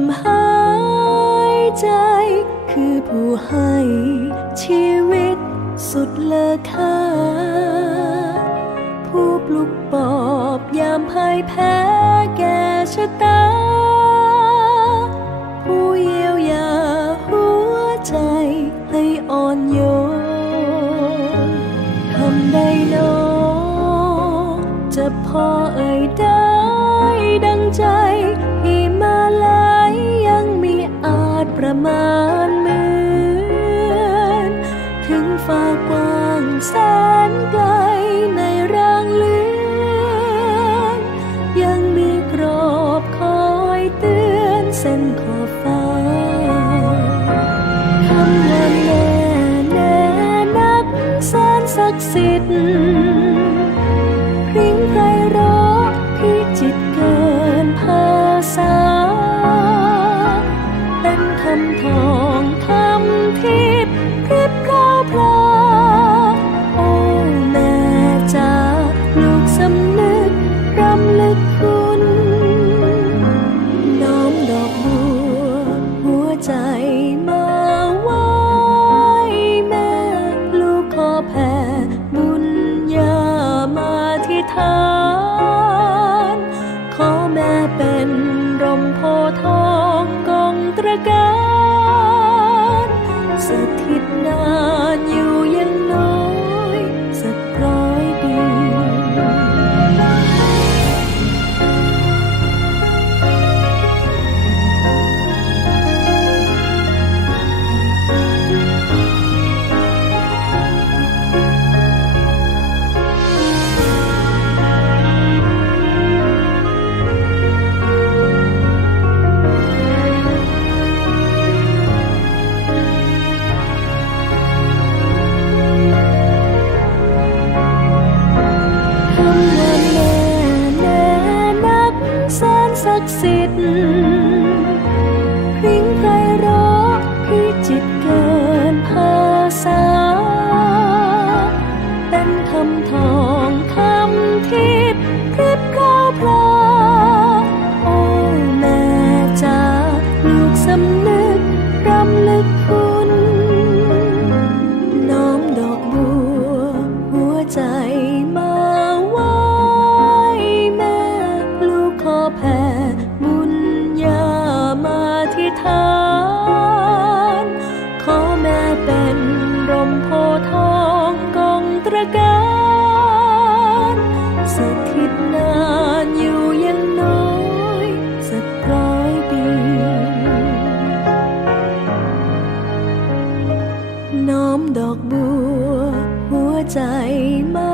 มหายใจ คือผู้ให้ชีวิตสุดเลอค่า ผู้ปลุกปลอบยามพ่ายแพ้แก่ชะตา ผู้เยียวยาหัวใจให้อ่อนโยนทำได้โนจะพอเอ่ยได้ดังใจ มานเหมือน ถึงฟ้ากว้างแสนไกล รีบพราวพลาโอ้แม่จ้าลูกสำนึกรำลึกคุณ น้อมดอกบัว หัวใจมาไหวแม่ ลูกขอแผ่บุญญามาที่ฐาน ขอแม่เป็นร่มโพทองกองตระการ เป็นคำทองคำทิพย์พริบพราวพลาโอ้แม่จ้าลูกสำนึกรำลึกคุณ น้อมดอกบัว หัวใจมา ดอกบัว หัวใจมา